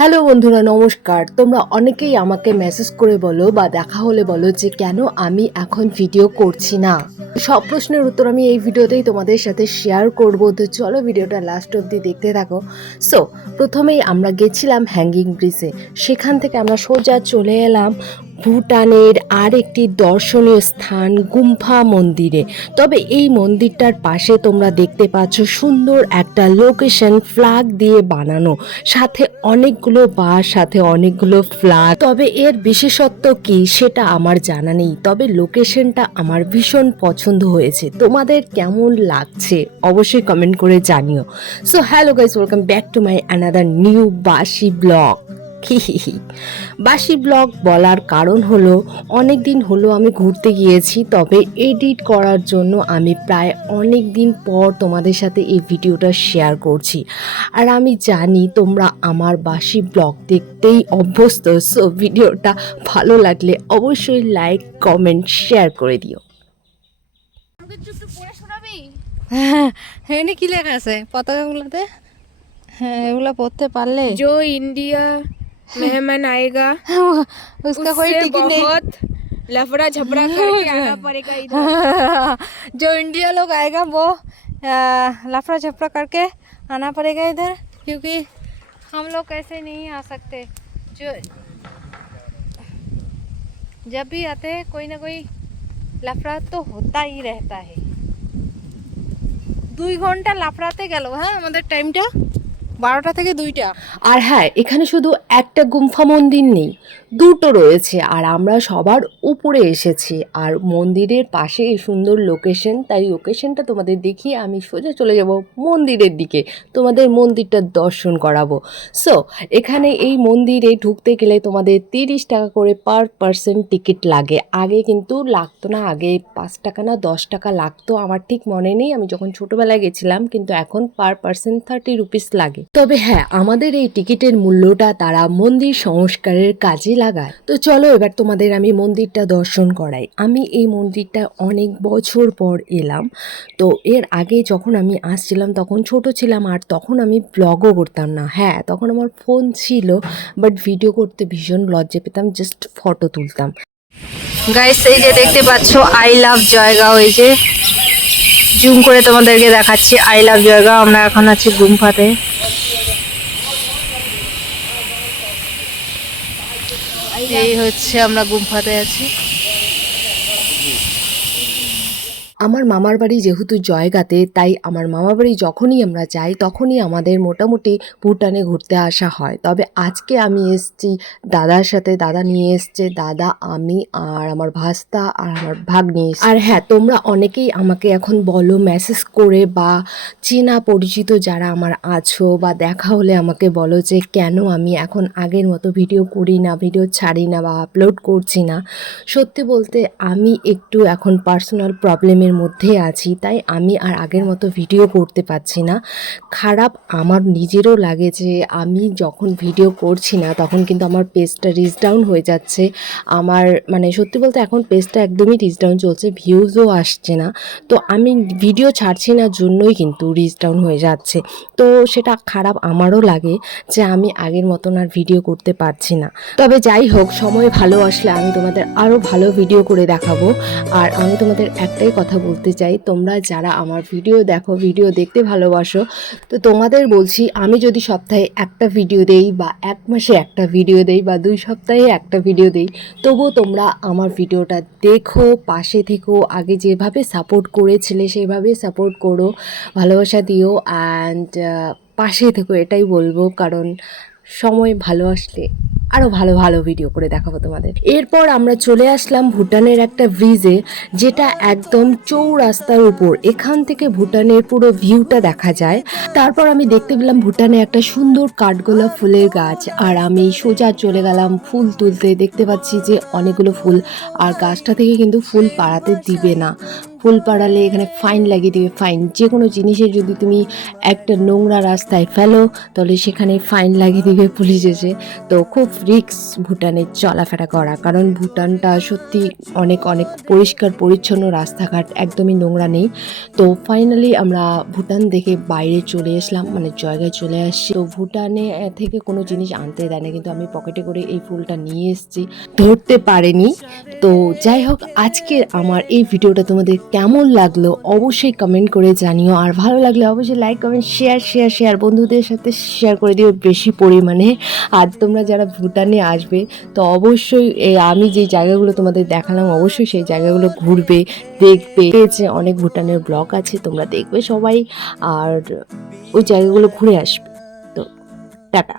Hello বন্ধুরা, নমস্কার। তোমরা অনেকেই আমাকে মেসেজ করে বলো বা দেখা হলে বলো যে কেন আমি এখন ভিডিও করছি না। সব প্রশ্নের উত্তর আমি এই ভিডিওতেই তোমাদের সাথে শেয়ার করব। তো চলো ভিডিওটা লাস্ট অবধি দেখতে থাকো। সো প্রথমেই আমরা গেছিলাম হ্যাঙ্গিং ব্রিজে, সেখান থেকে আমরা সোজা চলে এলাম ভুটানের আর একটি দর্শনীয় স্থান গুম্ফা মন্দিরে। তবে এই মন্দিরটার পাশে তোমরা দেখতে পাচ্ছ সুন্দর একটা লোকেশন ফ্ল্যাগ দিয়ে বানানো, সাথে অনেকগুলো বাস, সাথে অনেকগুলো ফ্ল্যাগ। তবে এর বিশেষত্ব কি সেটা আমার জানা নেই, তবে লোকেশনটা আমার ভীষণ পছন্দ হয়েছে। তোমাদের কেমন লাগছে অবশ্যই কমেন্ট করে জানিও। So hello guys, welcome back to my another new বাসি ব্লগ। বাসি ব্লগ বলার কারণ হলো অনেক দিন হলো আমি ঘুরতে গিয়েছি, তবে এডিট করার জন্য আমি প্রায় অনেক দিন পর তোমাদের সাথে এই ভিডিওটা শেয়ার করছি। আর আমি জানি তোমরা আমার বাসি ব্লগ দেখতেই অভ্যস্ত। সো ভিডিওটা ভালো লাগলে অবশ্যই লাইক, কমেন্ট, শেয়ার করে দিও। হ্যাঁ, এখানে কি লেখা আছে পতাকাগুলোতে? হ্যাঁ, এগুলো পড়তে পারলে जो इंडिया मेहमान आएगा उसका कोई उससे टिकट नहीं। बहुत लफड़ा झपड़ा करके आना पड़ेगा इधर। जो इंडिया लोग आएगा वो लफड़ा झपड़ा करके आना पड़ेगा इधर, क्योंकि हम लोग ऐसे नहीं आ सकते। जो जब भी आते हैं कोई ना कोई लफड़ा तो होता ही रहता है। 2 ঘন্টা লাফড়াতে গেল। হ্যাঁ, আমাদের টাইমটা 12টা থেকে 2টা। আর হ্যাঁ, এখানে শুধু একটা গুম্ফা মন্দির নেই, দুটো রয়েছে। আর আমরা সবার উপরে এসেছি, আর মন্দিরের পাশে এই সুন্দর লোকেশন, তাই লোকেশনটা তোমাদের দেখিয়ে আমি সোজা চলে যাব মন্দিরের দিকে, তোমাদের মন্দিরটা দর্শন করাবো। সো এখানে এই মন্দিরে ঢুকতে গেলে তোমাদের 30 টাকা করে পার পার্সন টিকিট লাগে। আগে কিন্তু লাগতো না, আগে 5 টাকা না 10 টাকা লাগতো, আমার ঠিক মনে নেই, আমি যখন ছোটোবেলায় গেছিলাম। কিন্তু এখন পার পার্সন 30 রুপিস লাগে। তবে হ্যাঁ, আমাদের এই টিকিটের মূল্যটা তারা মন্দির সংস্কারের কাজে লাগায়। তো চলো এবার তোমাদের আমি মন্দিরটা দর্শন করাই। আমি এই মন্দিরটা অনেক বছর পর এলাম। তো এর আগে যখন আমি আসছিলাম তখন ছোট ছিলাম, আর তখন আমি ব্লগও করতাম না। হ্যাঁ, তখন আমার ফোন ছিল, বাট ভিডিও করতে ভীষণ লজ্জা পেতাম, জাস্ট ফটো তুলতাম। গাইস, এই যে দেখতে পাচ্ছ আই লাভ জয়গাঁও, এই যে জুম করে তোমাদেরকে দেখাচ্ছি আই লাভ জয়গাঁও। আমরা এখন আছি গুম্ফাতে। এই হচ্ছে আমরা গুম্ফাতে আছি। আমার মামার বাড়ি যেহেতু জয়গাতে, তাই আমার মামার বাড়ি যখনই আমরা যাই তখনই আমাদের মোটামুটি ভুটানে ঘুরতে আসা হয়। তবে আজকে আমি এসেছি দাদার সাথে, দাদা নিয়ে এসছে, দাদা, আমি আর আমার ভাস্তা আর আমার ভাগ্নি। আর হ্যাঁ, তোমরা অনেকেই আমাকে এখন বলো মেসেজ করে, বা চেনা পরিচিত যারা আমার আছো বা দেখা হলে আমাকে বলো যে কেন আমি এখন আগের মতো ভিডিও করি না, ভিডিও ছাড়ি না বা আপলোড করছি না। সত্যি বলতে আমি একটু এখন পার্সোনাল প্রবলেমের মধ্যে আছি, তাই আমি আর আগের মতো ভিডিও করতে পারছি না। খারাপ আমার নিজেরও লাগে যে আমি যখন ভিডিও করছি না তখন কিন্তু আমার পেজটা রিচ ডাউন হয়ে যাচ্ছে। আমার মানে সত্যি বলতে এখন পেজটা একদমই রিচ ডাউন চলছে, ভিউজও আসছে না। তো আমি ভিডিও ছাড়ছি না জন্যই কিন্তু রিচ ডাউন হয়ে যাচ্ছে। তো সেটা খারাপ আমারও লাগে যে আমি আগের মতন আর ভিডিও করতে পারছি না। তবে যাই হোক, সময় ভালো আসলে আমি তোমাদের আরও ভালো ভিডিও করে দেখাবো। আর আমি তোমাদের একটাই কথা বলতে চাই, তোমরা যারা আমার ভিডিও দেখো, ভিডিও দেখতে ভালোবাসো, তো তোমাদের বলছি, আমি যদি সপ্তাহে একটা ভিডিও দেই বা 1 মাসে একটা ভিডিও দেই বা 2 সপ্তাহে একটা ভিডিও দেই, তবুও তোমরা আমার ভিডিওটা দেখো, পাশে থেকো, আগে যেভাবে সাপোর্ট করেছিলে সেভাবে সাপোর্ট করো, ভালোবাসা দিও, অ্যান্ড পাশে থেকো, এটাই বলবো। কারণ সময় ভালো আসলে আরও ভালো ভালো ভিডিও করে দেখাবো তোমাদের। এরপর আমরা চলে আসলাম ভুটানের একটা ব্রিজে, যেটা একদম চৌরাস্তার উপর। এখান থেকে ভুটানের পুরো ভিউটা দেখা যায়। তারপর আমি দেখতে পেলাম ভুটানে একটা সুন্দর কাঠগোলাপ ফুলের গাছ, আর আমি সোজা চলে গেলাম ফুল তুলতে। দেখতে পাচ্ছি যে অনেকগুলো ফুল, আর গাছটা থেকে কিন্তু ফুল পাড়াতে দিবে না, ফুল পাড়ালে এখানে ফাইন লাগিয়ে দিবে, ফাইন। যে কোনো জিনিসে যদি তুমি একটা নোংরা রাস্তায় ফেলো তাহলে সেখানে ফাইন লাগিয়ে দিবে পুলিশ এসে। তো খুব রিস্ক ভুটানে চলাফেরা করা, কারণ ভুটানটা সত্যি অনেক অনেক পরিষ্কার পরিচ্ছন্ন, রাস্তাঘাট একদমই নোংরা নেই। তো ফাইনালি আমরা ভুটান দেখে বাইরে চলে আসলাম, মানে জায়গায় চলে আসছি। তো ভুটানে থেকে কোনো জিনিস আনতে দেয় না, কিন্তু আমি পকেটে করে এই ফুলটা নিয়ে এসেছি, ধরতে পারিনি। তো যাই হোক, আজকের আমার এই ভিডিওটা তোমাদের কেমন লাগলো অবশ্যই কমেন্ট করে জানিও, আর ভালো লাগলে অবশ্যই লাইক কমেন্ট শেয়ার বন্ধুদের সাথে শেয়ার করে দিও বেশি পরিমাণে। আর তোমরা যারা ভুটানে আসবে তো অবশ্যই আমি যে জায়গাগুলো তোমাদের দেখালাম অবশ্যই সেই জায়গাগুলো ঘুরবে, দেখবে। যে অনেক ভুটানের ব্লগ আছে তোমরা দেখবে সবাই, আর ওই জায়গাগুলো ঘুরে আসবে। তো টাটা।